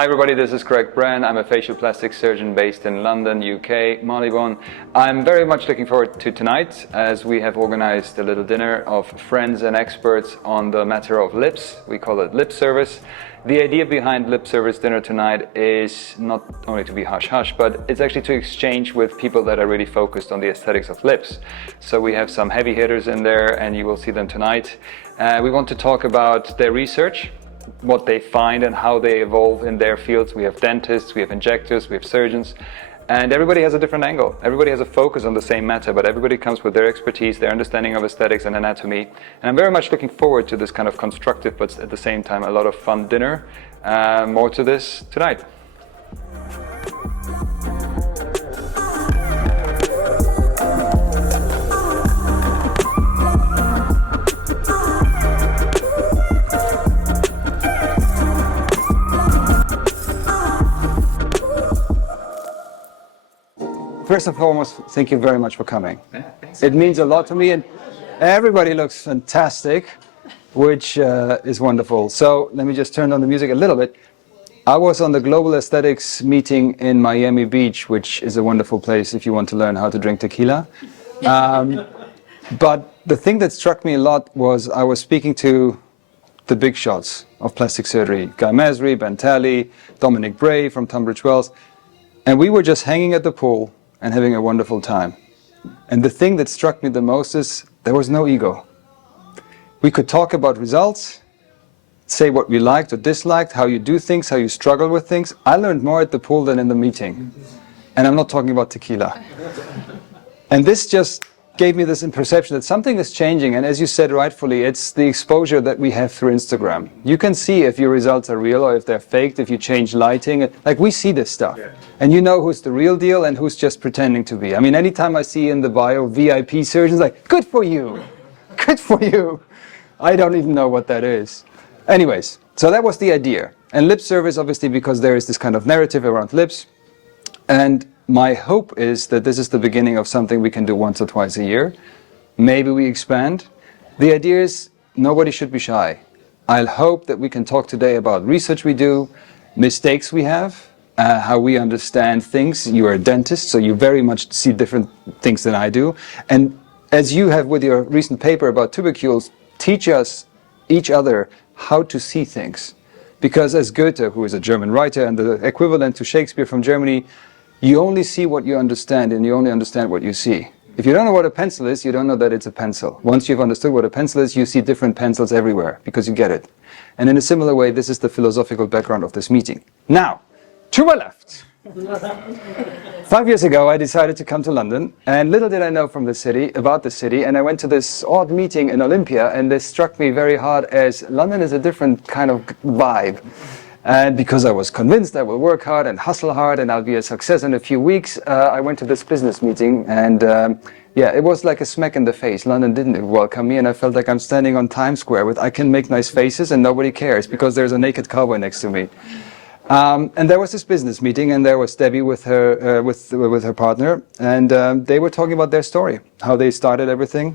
Hi everybody, this is Greg Bran. I'm a facial plastic surgeon based in London, UK, Marylebone. I'm very much looking forward to tonight as we have organized a little dinner of friends and experts on the matter of lips. We call it lip service. The idea behind lip service dinner tonight is not only to be hush-hush, but it's actually to exchange with people that are really focused on the aesthetics of lips. So we have some heavy hitters in there and you will see them tonight. We want to talk about their research, what they find and how they evolve in their fields. We have dentists, we have injectors, we have surgeons, and everybody has a different angle. Everybody has a focus on the same matter, but everybody comes with their expertise, their understanding of aesthetics and anatomy. And I'm very much looking forward to this kind of constructive, but at the same time, a lot of fun dinner. More to this tonight. First and foremost, thank you very much for coming. It means a lot to me, and everybody looks fantastic, which is wonderful. So let me just turn on the music a little bit. I was on the Global Aesthetics meeting in Miami Beach, which is a wonderful place if you want to learn how to drink tequila. But the thing that struck me a lot was I was speaking to the big shots of plastic surgery, Guy Masry, Ben Talley, Dominic Bray from Tunbridge Wells, and we were just hanging at the pool and having a wonderful time. And the thing that struck me the most is there was no ego. We could talk about results, say what we liked or disliked, how you do things, how you struggle with things. I learned more at the pool than in the meeting. And I'm not talking about tequila. And this just gave me this perception that something is changing, and as you said rightfully, it's the exposure that we have through Instagram. You can see if your results are real or if they're faked, if you change lighting. Like, we see this stuff. Yeah. And you know who's the real deal and who's just pretending to be. I mean, anytime I see in the bio VIP surgeons, like, good for you, good for you. I don't even know what that is. Anyways, so that was the idea. And lip service, obviously, because there is this kind of narrative around lips. And my hope is that this is the beginning of something we can do once or twice a year. Maybe we expand. The idea is nobody should be shy. I'll hope that we can talk today about research we do, mistakes we have, how we understand things. You are a dentist, so you very much see different things than I do. And as you have with your recent paper about tubercules, teach us, each other, how to see things. Because as Goethe, who is a German writer and the equivalent to Shakespeare from Germany, you only see what you understand, and you only understand what you see. If you don't know what a pencil is, you don't know that it's a pencil. Once you've understood what a pencil is, you see different pencils everywhere, because you get it. And in a similar way, this is the philosophical background of this meeting. Now, to my left. 5 years ago, I decided to come to London, and little did I know from the city, about the city, and I went to this odd meeting in Olympia, and this struck me very hard as London is a different kind of vibe. And because I was convinced I will work hard and hustle hard and I'll be a success in a few weeks, I went to this business meeting, and yeah, it was like a smack in the face. London didn't welcome me, and I felt like I'm standing on Times Square with, I can make nice faces and nobody cares because there's a naked cowboy next to me. And there was this business meeting, and there was Debbie with her with her partner, and they were talking about their story, how they started everything,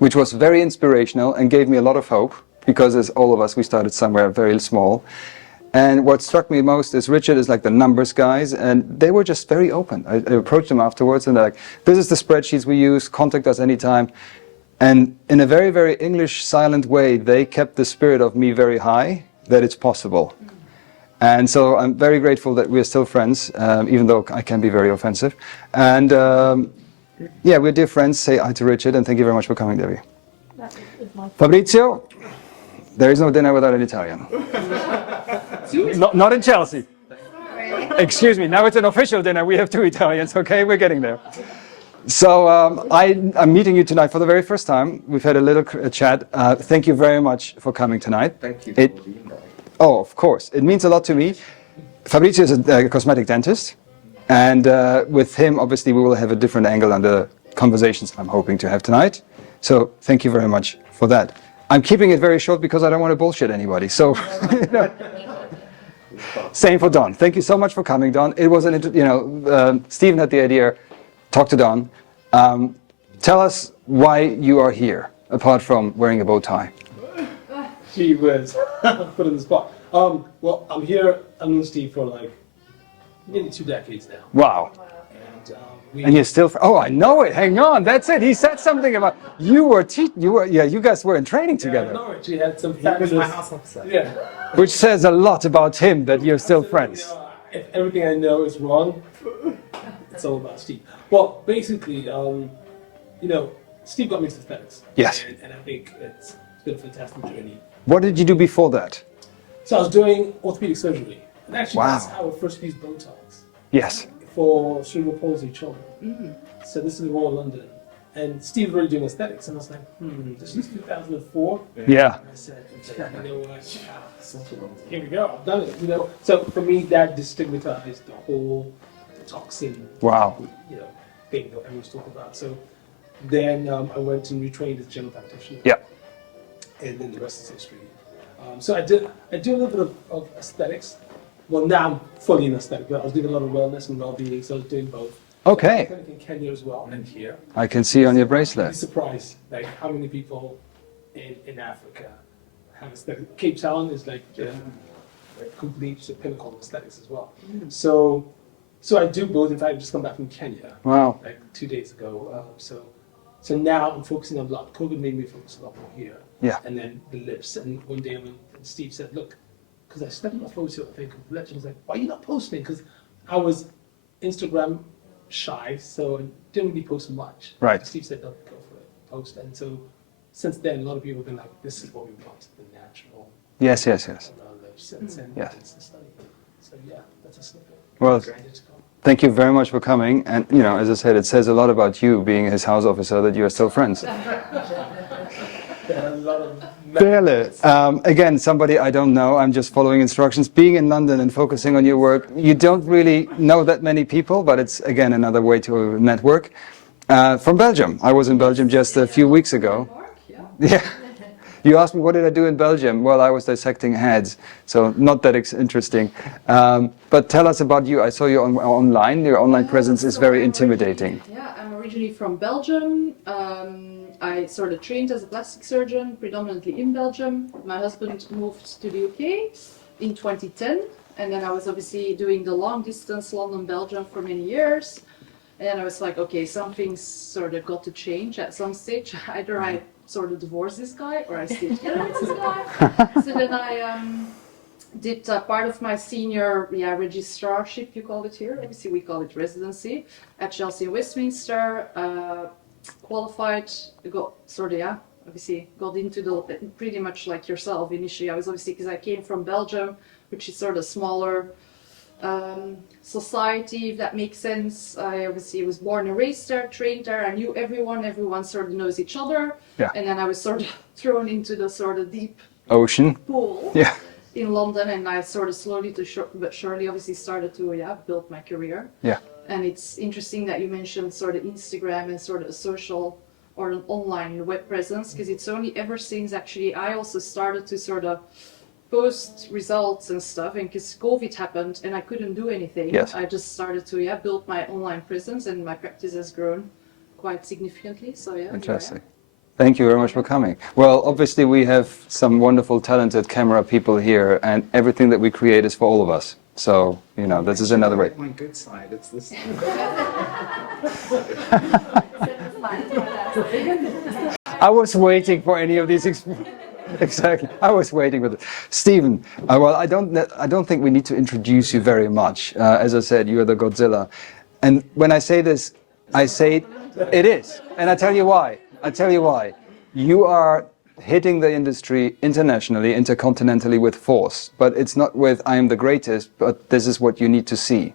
which was very inspirational and gave me a lot of hope, because as all of us, we started somewhere very small. And what struck me most is Richard is like the numbers guys, and they were just very open. I approached them afterwards, and they're like, this is the spreadsheets we use, contact us anytime. And in a very, very English silent way, they kept the spirit of me very high, that it's possible. And so I'm very grateful that we're still friends, even though I can be very offensive. And yeah, we're dear friends. Say hi to Richard, and thank you very much for coming, Debbie. Fabrizio, there is no dinner without an Italian. Not in Chelsea. Excuse me, now it's an official dinner. We have 2 Italians, okay? We're getting there. So I'm meeting you tonight for the very first time. We've had a little chat. Thank you very much for coming tonight. Thank you for being there. Oh, of course. It means a lot to me. Fabrizio is a cosmetic dentist. And with him, obviously, we will have a different angle on the conversations I'm hoping to have tonight. So thank you very much for that. I'm keeping it very short because I don't want to bullshit anybody. So, you know. Same for Don. Thank you so much for coming, Don. It was Stephen had the idea. Talk to Don. Tell us why you are here, apart from wearing a bow tie. Gee whiz, put in the spot. Well, I'm here, I'm with Steve for like nearly 2 decades now. Wow. And you're still, oh, I know it. Hang on. That's it. He said something about you guys were in training together. I know it. We had some fabulous. He was my house officer. Yeah. Which says a lot about him that you're still friends. If everything I know is wrong, it's all about Steve. Well, basically, Steve got me into aesthetics. Yes. And I think it's been a fantastic journey. What did you do before that? So I was doing orthopedic surgery. And actually, Wow. that's how I first used Botox. Yes. For cerebral palsy children. So this is the Royal London. And Steve was really doing aesthetics. And I was like, this is 2004. Yeah. I said, you know what? Here we go. I've done it. So for me, that destigmatized the whole toxin. Wow. Thing that everyone's talking about. So then I went and retrained as a general practitioner. Yeah. And then the rest is history. So I do a little bit of aesthetics. Well, now I'm fully in aesthetics, but I was doing a lot of wellness and well-being, so I was doing both. Okay. So I in Kenya as well, and here. I can see on your You'd be bracelet. surprised, like how many people in Africa have aesthetics. Cape Town is like the complete pinnacle of aesthetics as well. So I do both. In fact, I just come back from Kenya. Wow. Like 2 days ago. So now I'm focusing a lot. COVID made me focus a lot more here. Yeah. And then the lips. And one day when Steve said, look, because I stepped my photo, I think, of the lips, and I was like, why are you not posting? Because I was Instagram shy, so I didn't really post much. Right. Steve said, no, go for it, post. And so since then, a lot of people have been like, this is what we want, the natural. Yes. Lips and Yes. it's the study. So yeah, that's a snippet. Well, thank you very much for coming. And, as I said, it says a lot about you being his house officer that you are still friends. Bele, again, somebody I don't know. I'm just following instructions. Being in London and focusing on your work, you don't really know that many people, but it's, again, another way to network. From Belgium. I was in Belgium just a few weeks ago. Yeah. You asked me, what did I do in Belgium? Well, I was dissecting heads, so not that interesting. But tell us about you. I saw you online. Your online presence is very intimidating. Yeah, I'm originally from Belgium. I sort of trained as a plastic surgeon, predominantly in Belgium. My husband moved to the UK in 2010, and then I was obviously doing the long distance London-Belgium for many years. And then I was like, okay, something's sort of got to change at some stage. Either I sort of divorce this guy or I stay together with this guy. So then I did part of my senior registrarship, you call it here. Obviously we call it residency at Chelsea and Westminster. Qualified, obviously got into the, pretty much like yourself initially. I was obviously, because I came from Belgium, which is sort of smaller society, if that makes sense. I obviously was born and raised there, trained there. I knew everyone sort of knows each other. Yeah. And then I was sort of thrown into the sort of deep Ocean. pool. Yeah. In London, and I sort of slowly but surely obviously started to build my career. Yeah. And it's interesting that you mentioned sort of Instagram and sort of a social or an online web presence, because it's only ever since actually I also started to sort of post results and stuff, and because COVID happened and I couldn't do anything, Yes. I just started to build my online presence, and my practice has grown quite significantly. So yeah. Fantastic. Thank you very much for coming. Well, obviously we have some wonderful, talented camera people here, and everything that we create is for all of us. So, this is another way. My good side, it's this. I was waiting for any of these. Exactly. I was waiting for it. Stephen, well, I don't think we need to introduce you very much. As I said, you are the Godzilla. And when I say this, I say it is. And I tell you why. You are hitting the industry internationally, intercontinentally with force. But it's not with I am the greatest, but this is what you need to see.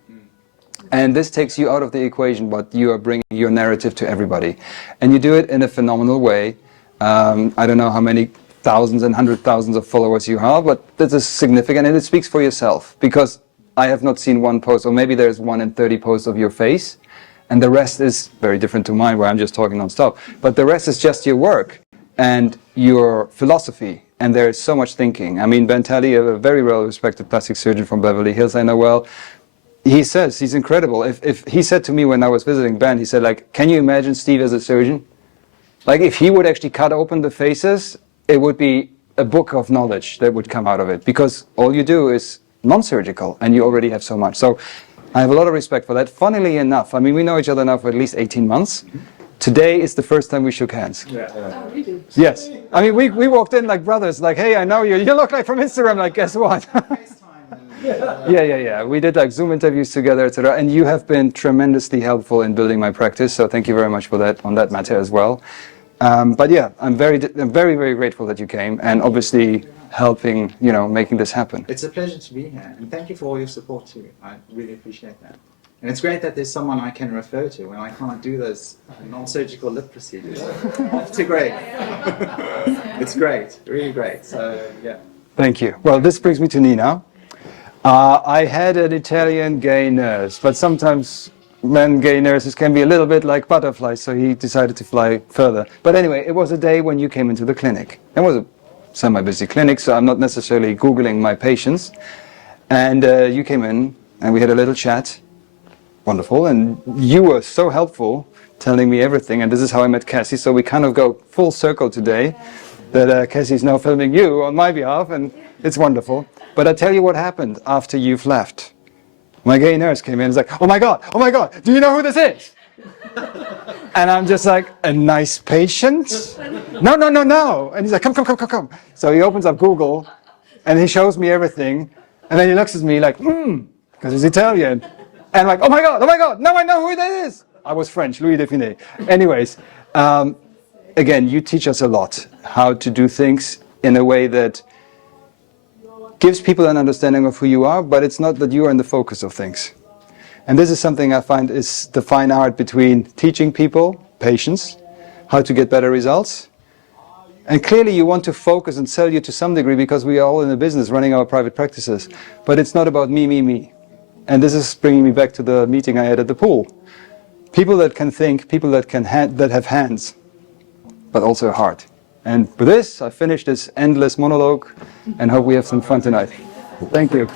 And this takes you out of the equation, but you are bringing your narrative to everybody. And you do it in a phenomenal way. I don't know how many thousands and hundred thousands of followers you have, but this is significant, and it speaks for yourself. Because I have not seen one post, or maybe there's 1 in 30 posts of your face, and the rest is very different to mine, where I'm just talking non-stop. But the rest is just your work and your philosophy, and there is so much thinking. I mean, Ben Talley, a very well-respected plastic surgeon from Beverly Hills, I know well, he says he's incredible. If he said to me when I was visiting Ben, he said, like, can you imagine Steve as a surgeon? Like, if he would actually cut open the faces, it would be a book of knowledge that would come out of it, because all you do is non-surgical and you already have so much. So I have a lot of respect for that. Funnily enough, I mean, we know each other now for at least 18 months. Today is the first time we shook hands. Oh, really? Yes. I mean, we walked in like brothers, like, hey, I know you. You look like from Instagram. Like, guess what? Yeah. We did like Zoom interviews together, etc. And you have been tremendously helpful in building my practice. So thank you very much for that on that matter as well. But yeah, I'm very, very grateful that you came and obviously helping, making this happen. It's a pleasure to be here, and thank you for all your support too. I really appreciate that. And it's great that there's someone I can refer to when I can't do those non-surgical lip procedures. It's great. It's great, really great. So yeah. Thank you. Well, this brings me to Nina. I had an Italian gay nurse, but sometimes men gay nurses can be a little bit like butterflies, so he decided to fly further. But anyway, it was a day when you came into the clinic. It was a semi-busy clinic, so I'm not necessarily Googling my patients. And you came in, and we had a little chat. Wonderful. And you were so helpful, telling me everything. And this is how I met Cassie, so we kind of go full circle today, that Cassie's now filming you on my behalf, and it's wonderful. But I tell you what happened after you've left. My gay nurse came in and was like, oh my God, do you know who this is? And I'm just like, a nice patient? No. And he's like, come. So he opens up Google and he shows me everything. And then he looks at me like, because he's Italian. And I'm like, oh my God, now I know who that is. I was French, Louis Define. Anyways, again, you teach us a lot how to do things in a way that gives people an understanding of who you are, but it's not that you are in the focus of things. And this is something I find is the fine art between teaching people, patients, how to get better results. And clearly you want to focus and sell you to some degree because we are all in the business running our private practices. But it's not about me. And this is bringing me back to the meeting I had at the pool. People that can think, people that that have hands, but also a heart. And with this, I finish this endless monologue and hope we have some fun tonight. Thank you.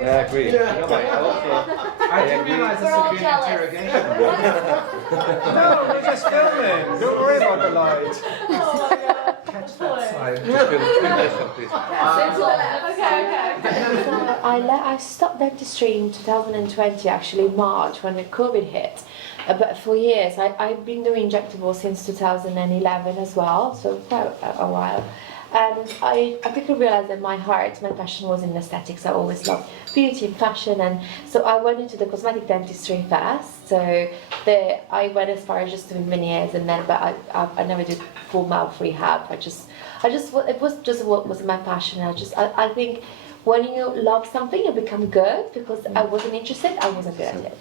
Yeah, agreed. I didn't realize this would be an interrogation. No, we're just filming. Don't worry about the light. Catch that side. I stopped dentistry in 2020, actually March, when the COVID hit. But for years, I've been doing injectables since 2011 as well, so quite a while. And I quickly realized that my passion was in aesthetics. I always loved beauty and fashion, and so I went into the cosmetic dentistry first. So I went as far as just doing veneers, and then but I never did full mouth rehab. It was just what was my passion. I think when you love something, you become good. Because I wasn't interested, I wasn't good at it.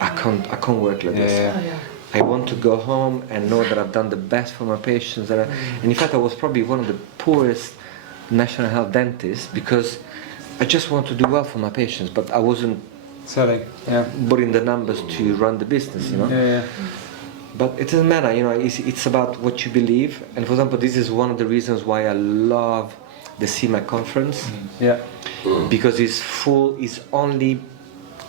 I can't work like this. Yeah. I want to go home and know that I've done the best for my patients. And in fact, I was probably one of the poorest national health dentists because I just want to do well for my patients, but I wasn't Selling. Yeah. putting the numbers to run the business, Yeah. But it doesn't matter, it's about what you believe. And for example, this is one of the reasons why I love the CMAC conference. Yeah. Because it's only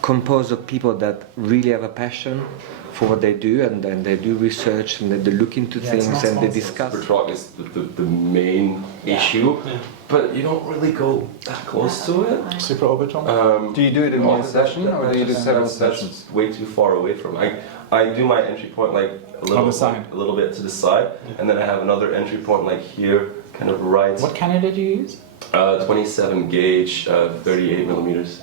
composed of people that really have a passion for what they do, and they do research, and they look into things, and they discuss. Drug is the main issue, but you don't really go that close to it. Supraorbital? Do you do it in one session, or do you do several sessions? That's way too far away from. I do my entry point like a little bit to the side, and then I have another entry point like here, kind of right. What cannula do you use? 27 gauge, 38 millimeters.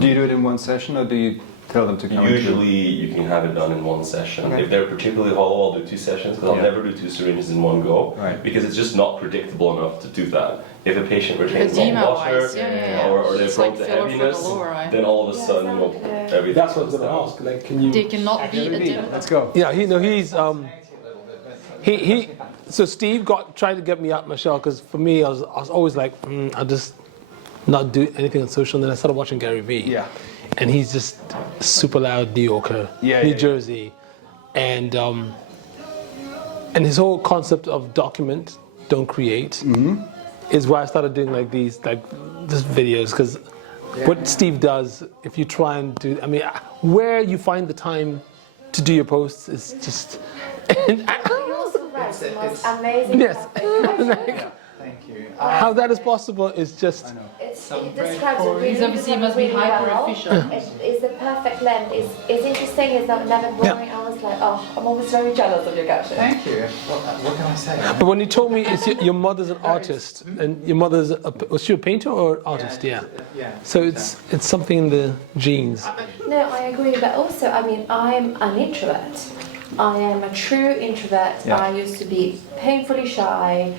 Do you do it in one session, or do you tell them to come? Usually you can have it done in one session. Okay. If they're particularly hollow, I'll do 2 sessions, because I'll never do 2 syringes in one go, Right. because it's just not predictable enough to do that. If a patient retains a lot of Edema-wise, water, yeah. or they're It's prone like to filler for the heaviness, lower eye. then all of a sudden, everything. That's what I was going to ask. Like, can you? They cannot beat edema. Let's go. Yeah, he's So Steve tried to get me out my shell, because for me, I was always like, I'll just not do anything on social. And then I started watching Gary Vee. Yeah. And he's just super loud New Yorker, Yeah, New yeah, yeah. Jersey, and his whole concept of document, don't create, is why I started doing like these just videos, because what Steve does, if you try and do, I mean, where you find the time to do your posts is just. You also write the most amazing Yes. topic. Thank you. How that is possible is just. It describes it really, Obviously, it must be really hyper well. efficient. It's the perfect length. It's interesting. It's not never boring. I was like, oh, I'm always very jealous of your caption. Thank you. What can I say? But when you told me your mother's an artist, and your mother's was she a painter or artist? Yeah. Yeah. So it's something in the genes. No, I agree. But also, I mean, I'm an introvert. I am a true introvert. Yeah. I used to be painfully shy.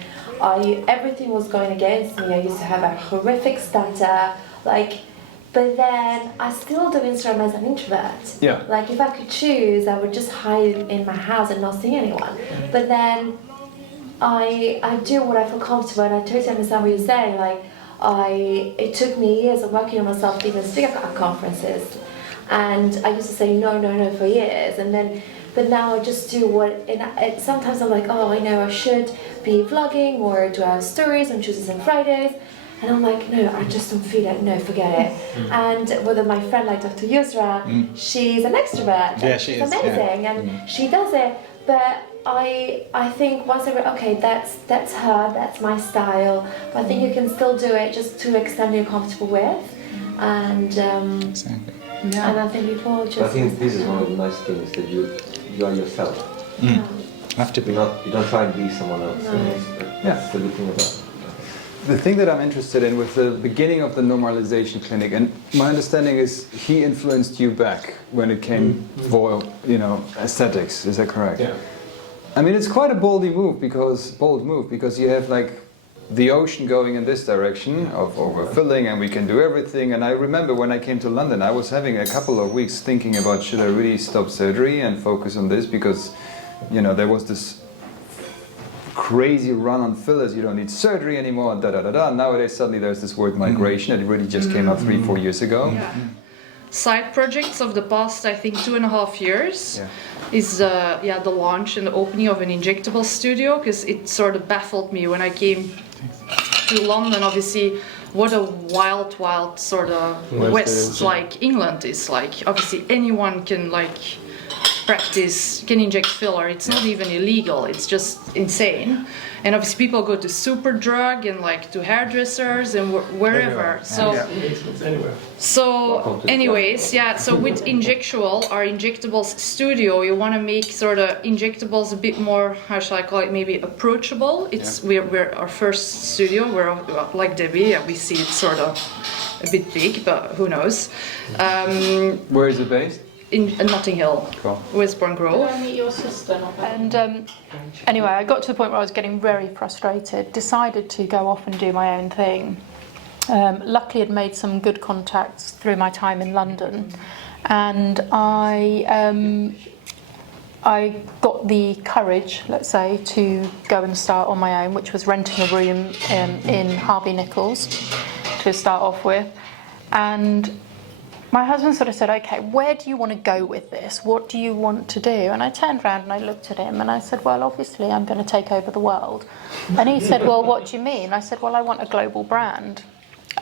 Everything was going against me. I used to have a horrific stutter. But then I still do Instagram as an introvert. Yeah. Like if I could choose, I would just hide in my house and not see anyone. But then I do what I feel comfortable, and I totally understand what you're saying. It took me years of working on myself to even speak at conferences, and I used to say no for years, but now I just do sometimes I'm like, oh, I know I should be vlogging or do I have stories on Tuesdays and Fridays, and I'm like, no, I just don't feel it, no, forget it. And with my friend like Dr. Yusra, she's an extrovert, Yeah, and she she's is, amazing, and she does it, but I think once I read, okay, that's her, that's my style, but I think you can still do it just to extent you're comfortable with, and Exactly. and I think people just. I think this is one of the nice things that you are yourself. Have to be. You don't try and be someone else. No. That's the good thing about it. The thing that I'm interested in with the beginning of the normalization clinic, and my understanding is he influenced you back when it came for, aesthetics. Is that correct? Yeah. I mean, it's quite a bold move because you have like the ocean going in this direction of overfilling, and we can do everything. And I remember when I came to London, I was having a couple of weeks thinking about should I really stop surgery and focus on this, because there was this crazy run on fillers. You don't need surgery anymore, and Nowadays, suddenly there's this word migration. It really just came out 3-4 years ago. Yeah. Side projects of the past, I think, 2.5 years is the launch and the opening of an injectable studio, because it sort of baffled me when I came to London. Obviously, what a wild sort of west like England is like. Obviously, anyone can can inject filler. It's not even illegal. It's just insane. And obviously people go to Superdrug and to hairdressers and wherever. So anyways, so with our injectables studio, you want to make sort of injectables a bit more, how shall I call it, maybe approachable. We're our first studio. We're like Debbie. We see it's sort of a bit big, but who knows. Where is it based? In Notting Hill, Cool. Westbourne Grove. Did I meet your sister? And anyway, I got to the point where I was getting very frustrated, decided to go off and do my own thing. Luckily, I'd made some good contacts through my time in London, and I got the courage, let's say, to go and start on my own, which was renting a room in Harvey Nichols to start off with. And my husband sort of said, okay, where do you want to go with this? What do you want to do? And I turned around and I looked at him and I said, well, obviously I'm going to take over the world. And he said, well, what do you mean? I said, well, I want a global brand.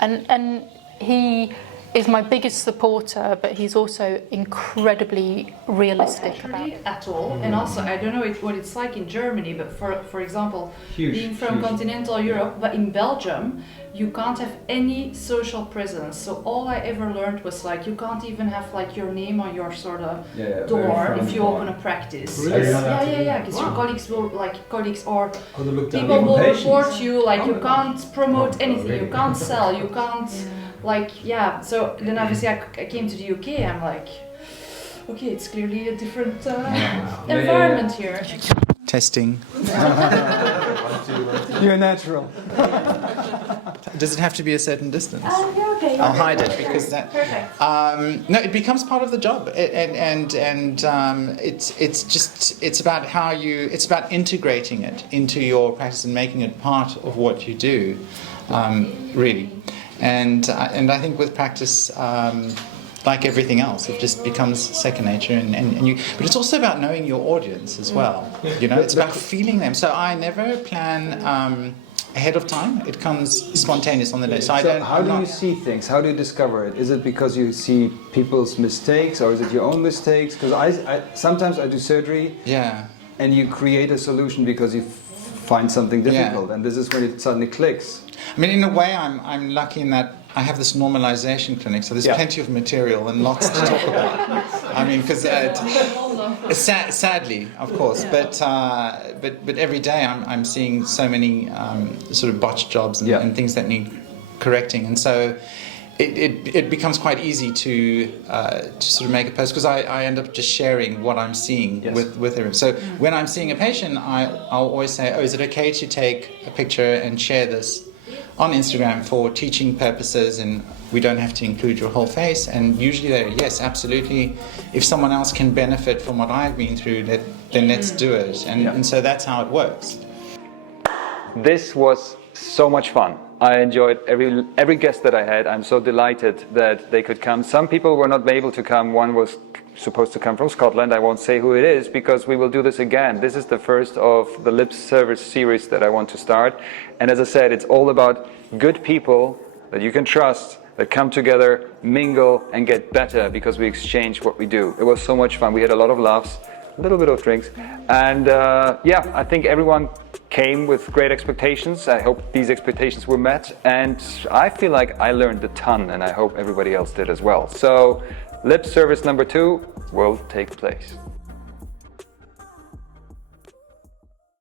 And he is my biggest supporter, but he's also incredibly realistic about it. At all. And also, I don't know what it's like in Germany, but for example, being from continental Europe, but in Belgium, you can't have any social presence. So all I ever learned was you can't even have your name on your sort of door if you open a practice. Really? Yeah, because your colleagues or people will report you, you can't promote anything, you can't sell, you can't, so then obviously I came to the UK, I'm like, okay, it's clearly a different environment here. Testing. You're natural. Does it have to be a certain distance? Yeah, okay. I'll hide it because that. Perfect. No, it becomes part of the job, it's about it's about integrating it into your practice and making it part of what you do, really. And I think with practice, like everything else, it just becomes second nature, and you. But it's also about knowing your audience as well. You know, it's about feeling them. So I never plan ahead of time. It comes spontaneous on the day. So I don't. How do you see things? How do you discover it? Is it because you see people's mistakes, or is it your own mistakes? Because I sometimes I do surgery. Yeah. And you create a solution because you find something difficult, and this is when it suddenly clicks. I mean, in a way, I'm lucky in that I have this normalization clinic, so there's plenty of material and lots to talk about. I mean, because sadly, of course, but every day I'm seeing so many sort of botched jobs and things that need correcting, and so it becomes quite easy to sort of make a post, because I end up just sharing what I'm seeing with everyone. So when I'm seeing a patient, I'll always say, oh, is it okay to take a picture and share this on Instagram for teaching purposes, and we don't have to include your whole face? And usually they're, yes, absolutely. If someone else can benefit from what I've been through, then let's do it. And so that's how it works. This was so much fun. I enjoyed every guest that I had. I'm so delighted that they could come. Some people were not able to come. One was supposed to come from Scotland. I won't say who it is, because we will do this again. This is the first of the lip service series that I want to start. And as I said, it's all about good people that you can trust, that come together, mingle, and get better because we exchange what we do. It was so much fun. We had a lot of laughs, a little bit of drinks. And I think everyone came with great expectations. I hope these expectations were met. And I feel like I learned a ton, and I hope everybody else did as well. So lip service number 2 will take place.